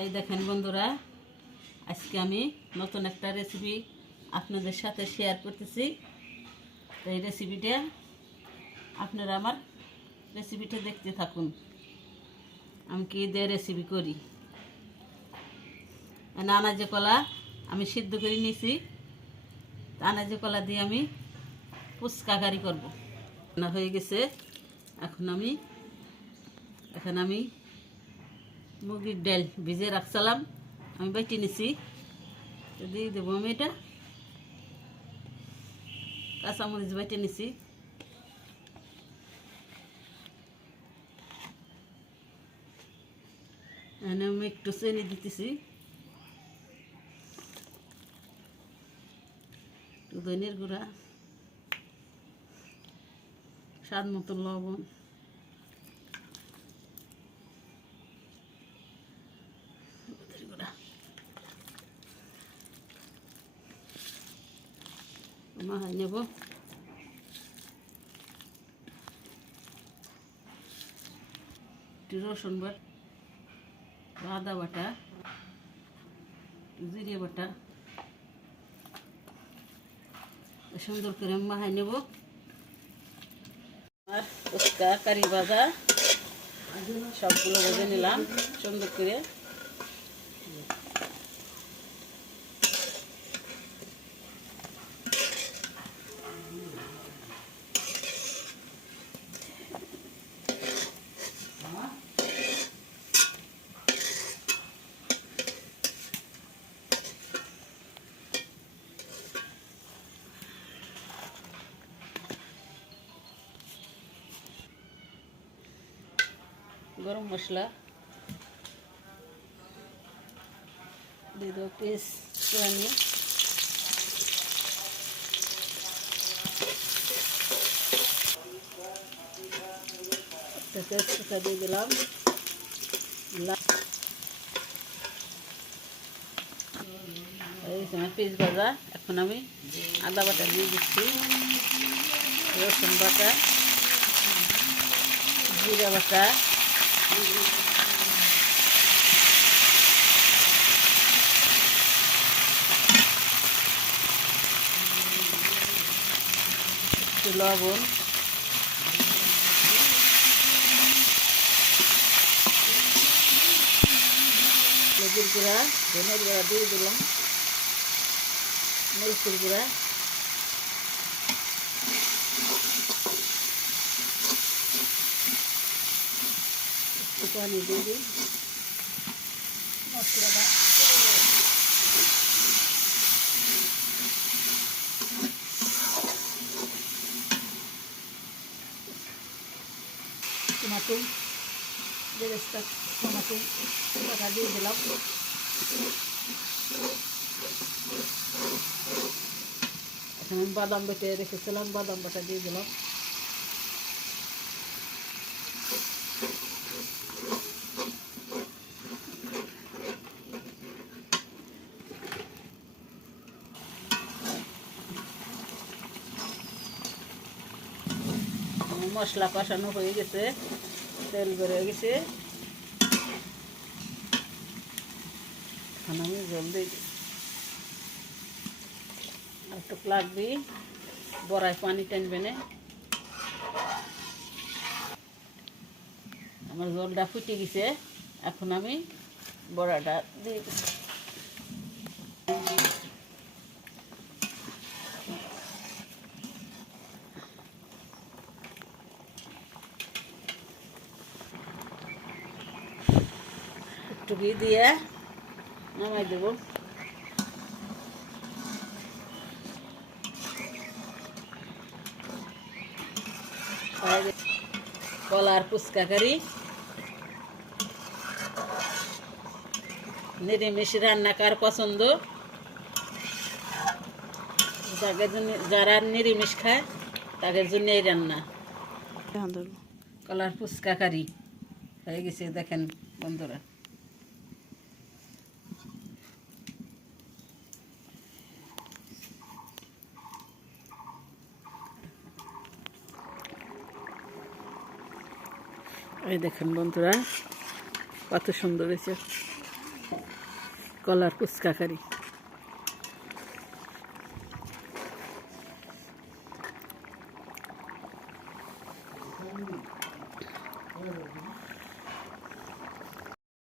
এই দেখেন বন্ধুরা, আজকে আমি নতুন একটা রেসিপি আপনাদের সাথে শেয়ার করতেছি। তো এই রেসিপিটা আপনারা আমার রেসিপিটা দেখতে থাকুন। আমি কি দিয়ে রেসিপি করি। আনাজে কলা আমি সিদ্ধ করে নিয়েছি। আনাজে কলা দিয়ে আমি ফুচকা কারি করবো। না হয়ে গেছে। এখন আমি মুগের ডাল ভিজে রাখছিলাম, আমি বেটে নিছি। তো দিয়ে দেবো আমি এটা কাঁচামরিচ বেটে নিছি। এখানে আমি একটু চিনি দিতেছি, একটু ধনিয়ার গুঁড়া, স্বাদ মতো লবণ, মাখাই নেব। একটু রসুন বাটা, আদা বাটা, জিরে বাটা সুন্দর করে মাখাই নেব। আর ফুচকা কারি ভাজা সবগুলো ভেজে নিলাম সুন্দর করে। গরম মশলা দিয়ে দেবো, পেস্ট আনি তেজপাতা দিয়ে দিলাম। এই সময় পেঁয়াজ ভাজা। এখন আমি আদা বাটা দিয়ে দিচ্ছি, রসুন বাটা, জিরা বাটা, একটু লবণ, হলুদের গুঁড়া, ধনের গুঁড়া দিয়ে দিলাম, মরিচের গুঁড়া, একটু পানি দিয়ে দিই। মশলাটা টমাটো বেরেস্তা, টমাটো বাটা দিয়ে দিলাম। এখন আমি বাদাম বেটে রেখেছিলাম, বাদাম বাটা দিয়ে দিলাম। মশলা কষানো হয়ে গেছে, তেল বেড়ে গেছে। এখন আমি জল দিয়ে দিই, আর একটু লাগবে, বড়ায় পানি টানবে না। আমার জলটা ফুটে গেছে, এখন আমি বড়াটা দিয়ে দিই। একটু ঘি দিয়ে নামাই দেবো। কলার ফুচকা কারি নিরামিষ রান্না কার পছন্দ, যারা নিরামিষ খায় তাদের জন্য এই রান্না। কলার ফুচকা কারি হয়ে গেছে, দেখেন বন্ধুরা। এই দেখেন বন্ধুরা, কত সুন্দর হয়েছে। কলার ফুচকা কারি।